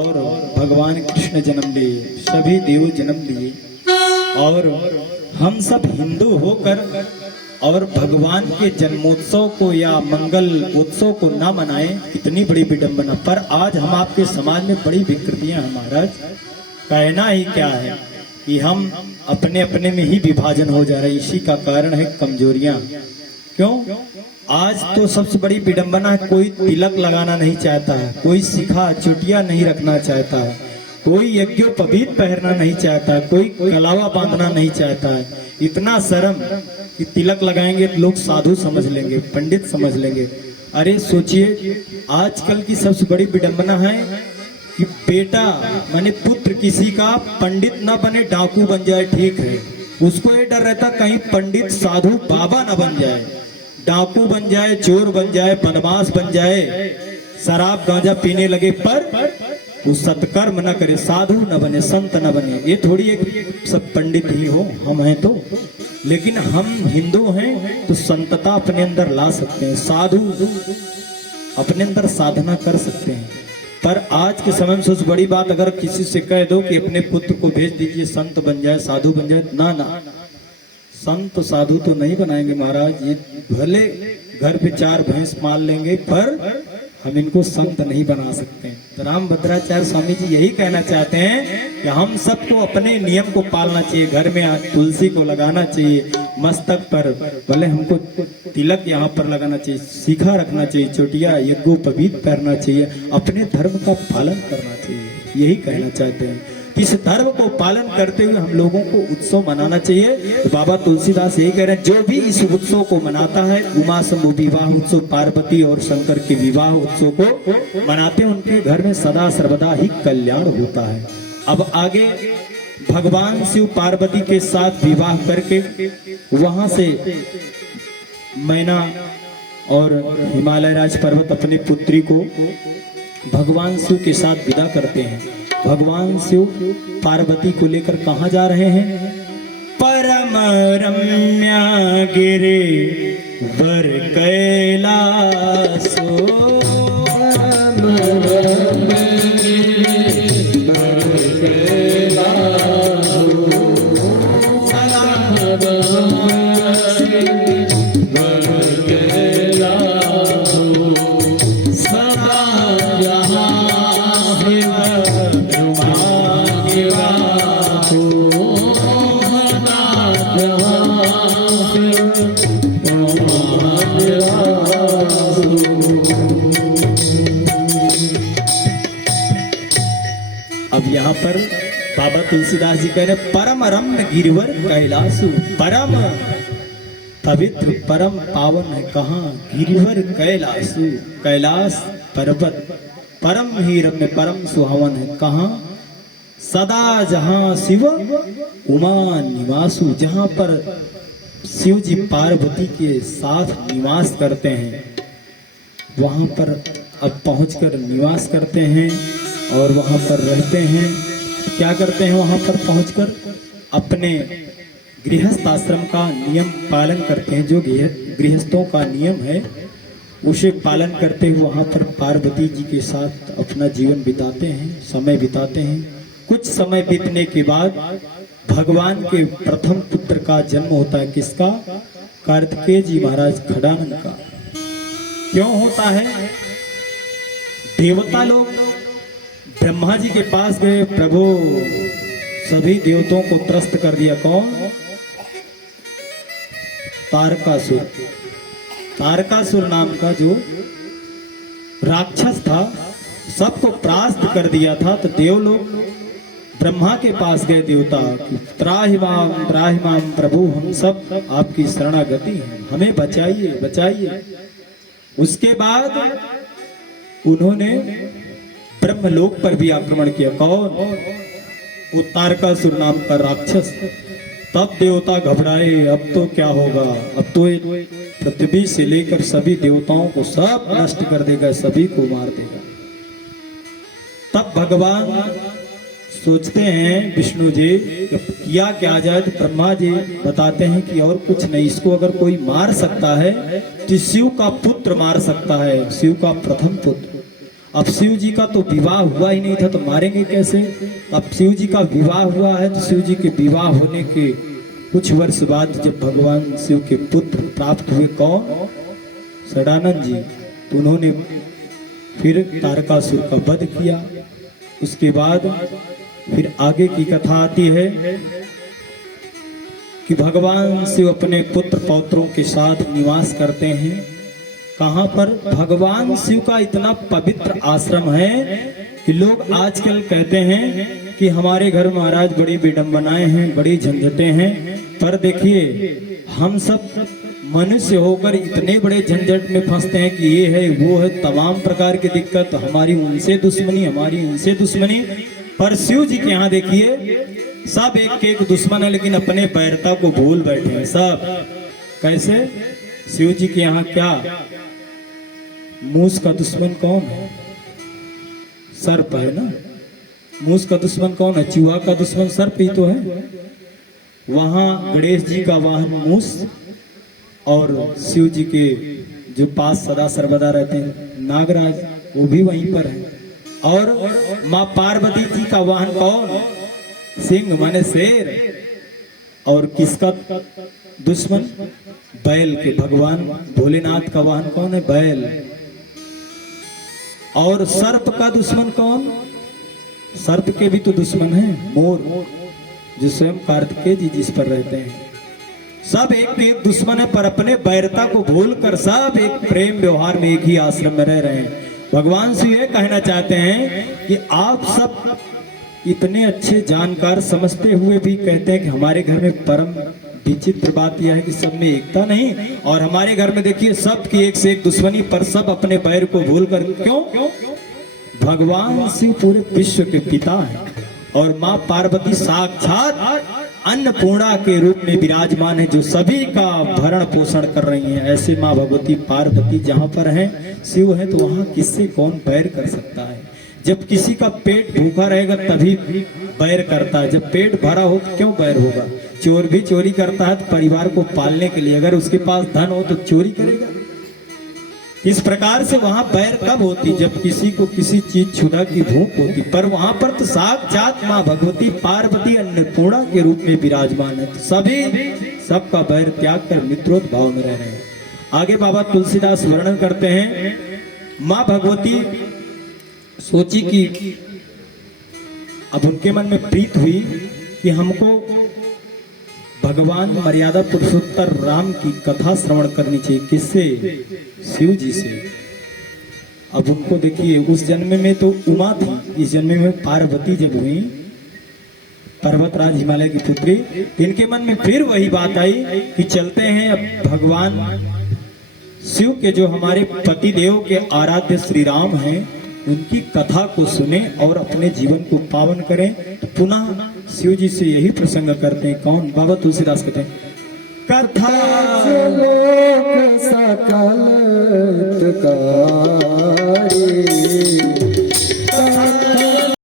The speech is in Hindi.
और भगवान कृष्ण जन्म लिए, सभी देव जन्म लिए और हम सब हिंदू होकर और भगवान के जन्मोत्सव को या मंगल उत्सव को ना मनाएं, इतनी बड़ी विडंबना। पर आज हम आपके समाज में बड़ी विकृतियां हैं महाराज। कहना ही क्या है कि हम अपने अपने में ही विभाजन हो जा रहे, इसी का कारण है कमजोरियां। क्यों? आज तो सबसे बड़ी विडंबना है, कोई तिलक लगाना नहीं चाहता है, कोई शिखा चुटिया नहीं रखना चाहता है, कोई यज्ञोपवीत पहनना नहीं चाहता है, कोई कलावा बांधना नहीं चाहता है। इतना शर्म कि तिलक लगाएंगे तो लोग साधु समझ लेंगे, पंडित समझ लेंगे। अरे सोचिए, आजकल की सबसे बड़ी विडंबना है कि बेटा माने पुत्र किसी का पंडित ना बने, डाकू बन जाए, ठीक है। उसको ये डर रहता कहीं पंडित साधु बाबा ना बन जाए, डाकू बन जाए, चोर बन जाए, बदमाश बन जाए, शराब गांजा पीने लगे, पर वो सत्कर्म न करे, साधु न बने, संत न बने। ये थोड़ी एक सब पंडित ही हो, हम हैं तो। लेकिन हम हिंदू हैं तो संतता अपने अंदर ला सकते हैं, साधु अपने अंदर साधना कर सकते हैं। पर आज के समय में सबसे बड़ी बात, अगर किसी से कह दो कि अपने पुत्र को भेज दीजिए संत बन जाए, साधु बन जाए, ना ना, संत साधु तो नहीं बनाएंगे महाराज। ये भले घर पे 4 भैंस पाल लेंगे, पर हम इनको संत नहीं बना सकते। तो राम भद्राचार्य स्वामी जी यही कहना चाहते हैं कि हम सबको अपने नियम को पालना चाहिए। घर में तुलसी को लगाना चाहिए, मस्तक पर भले हमको तिलक यहाँ पर लगाना चाहिए, शिखा रखना चाहिए, चोटिया यज्ञोपवीत पहनना चाहिए, अपने धर्म का पालन करना चाहिए। यही कहना चाहते हैं। इस धर्म को पालन करते हुए हम लोगों को उत्सव मनाना चाहिए। तो बाबा तुलसीदास यही कह रहे हैं, जो भी इस उत्सव को मनाता है, उमा शंभु विवाह उत्सव, पार्वती और शंकर के विवाह उत्सव को मनाते हैं, उनके घर में सदा सर्वदा ही कल्याण होता है। अब आगे भगवान शिव पार्वती के साथ विवाह करके वहां से मैना और हिमालय राज पर्वत अपनी पुत्री को भगवान शिव के साथ विदा करते हैं। भगवान शिव पार्वती को लेकर कहाँ जा रहे हैं? परम रम्या गिरे वर कैलासो, अब यहाँ पर बाबा तुलसीदास जी कह रहे परम रम्य गिरिवर कैलासु, परम पवित्र परम पावन है कहाँ? गिरिवर कैलासु, कैलाश पर्वत परम ही रम्य परम सुहावन है कहाँ? सदा जहाँ शिव उमा निवासु, जहाँ पर शिव जी पार्वती के साथ निवास करते हैं, वहां पर अब पहुंचकर निवास करते हैं और वहां पर रहते हैं। क्या करते हैं? वहां पर पहुंचकर अपने गृहस्थ आश्रम का नियम पालन करते हैं। जो गृहस्थों का नियम है उसे पालन करते हुए वहां पर पार्वती जी के साथ अपना जीवन बिताते हैं, समय बिताते हैं। कुछ समय बीतने के बाद भगवान के प्रथम पुत्र का जन्म होता है। किसका? कार्तिकेय जी महाराज खड़ानंद का। क्यों होता है? देवता लोग ब्रह्मा जी के पास गए, प्रभु सभी देवताओं को त्रस्त कर दिया। कौन? तारकासुर। तारकासुर नाम का जो राक्षस था, सबको परास्त कर दिया था। तो देवलोग ब्रह्मा के पास गए देवता, त्राहिमाम प्रभु, हम सब आपकी शरणागति हैं, हमें बचाइए बचाइए। उसके बाद उन्होंने ब्रह्मलोक पर भी आक्रमण किया। कौन? वो तारकासुर नाम का राक्षस। तब देवता घबराए, अब तो क्या होगा? अब तो पृथ्वी से लेकर सभी देवताओं को सब नष्ट कर देगा, सभी को मार देगा। तब भगवान सोचते हैं, विष्णु जी किया क्या जाए? तो ब्रह्मा जी बताते हैं कि और कुछ नहीं, इसको अगर कोई मार सकता है तो शिव का पुत्र मार सकता है, शिव का प्रथम पुत्र। अब शिव जी का तो विवाह हुआ ही नहीं था, तो मारेंगे कैसे? अब शिव जी का विवाह हुआ है, तो शिव जी के विवाह होने के कुछ वर्ष बाद जब भगवान शिव के पुत्र प्राप्त हुए, कौन? षडानंद जी, तो उन्होंने फिर तारकासुर का वध किया। उसके बाद फिर आगे की कथा आती है कि भगवान शिव अपने पुत्र पौत्रों के साथ निवास करते हैं। कहां पर? भगवान शिव का इतना पवित्र आश्रम है कि लोग आजकल कहते हैं कि हमारे घर महाराज बड़ी विडंबनाएं हैं, बड़ी झंझटें हैं, पर देखिए हम सब मनुष्य होकर इतने बड़े झंझट में फंसते हैं कि ये है वो है, तमाम प्रकार की दिक्कत, हमारी उनसे दुश्मनी, हमारी उनसे दुश्मनी। पर शिव जी के यहाँ देखिए सब एक एक दुश्मन है, लेकिन अपने बैरता को भूल बैठे हैं सब। कैसे? शिव जी के यहाँ क्या? मूस का दुश्मन कौन है? सर्प है ना। मूस का दुश्मन कौन है? चूहा का दुश्मन सर्प ही तो है। वहां गणेश जी का वाहन मूस, और शिव जी के जो पास सदा सर्वदा रहते हैं नागराज, वो भी वहीं पर है। और माँ पार्वती जी का वाहन कौन? सिंह माने शेर। और किसका दुश्मन? बैल के। भगवान भोलेनाथ का वाहन कौन है? बैल। और सर्प का दुश्मन कौन? सर्प के भी तो दुश्मन है मोर, जो स्वयं कार्तिकेय जी जिस पर रहते हैं। सब एक एक दुश्मन है, पर अपने बैरता को भूलकर सब एक प्रेम व्यवहार में एक ही आश्रम में रह रहे हैं। भगवान शिव ये कहना चाहते हैं कि आप सब इतने अच्छे जानकार समझते हुए भी कहते हैं कि हमारे घर में परम विचित्र बात यह है कि सब में एकता नहीं, और हमारे घर में देखिए सब की एक से एक दुश्मनी, पर सब अपने बैर को भूलकर। क्यों? भगवान शिव पूरे विश्व के पिता हैं, और माँ पार्वती साक्षात अन्नपूर्णा के रूप में विराजमान है, जो सभी का भरण पोषण कर रही हैं। ऐसे माँ भगवती पार्वती जहाँ पर हैं, शिव है, तो वहाँ किससे कौन बैर कर सकता है? जब किसी का पेट भूखा रहेगा तभी बैर करता है, जब पेट भरा हो तो क्यों बैर होगा? चोर भी चोरी करता है तो परिवार को पालने के लिए, अगर उसके पास धन हो तो चोरी करेगा। इस प्रकार से वहां बैर कब होती? जब किसी को किसी चीज क्षुधा की भूख होती। पर वहां पर तो साक्षात माँ भगवती पार्वती अन्नपूर्णा के रूप में विराजमान है, तो सभी सबका बैर त्याग कर मित्रोत भाव में रह रहे हैं। आगे बाबा तुलसीदास वर्णन करते हैं, माँ भगवती सोची कि अब उनके मन में प्रीत हुई कि हमको भगवान मर्यादा पुरुषोत्तर राम की कथा श्रवण करनी चाहिए। किससे? शिव जी से। अब उनको देखिए, उस जन्म में तो उमा थी, इस जन्म में पार्वती जब हुई, पर्वतराज हिमालय की पुत्री, इनके मन में फिर वही बात आई कि चलते हैं अब भगवान शिव के जो हमारे पति देव के आराध्य श्री राम हैं, उनकी कथा को सुने और अपने जीवन को पावन करें। तो पुनः शिव जी से यही प्रसंग करते हैं। कौन? बाबा तुलसीदास कहते हैं, कथा लोक सकल का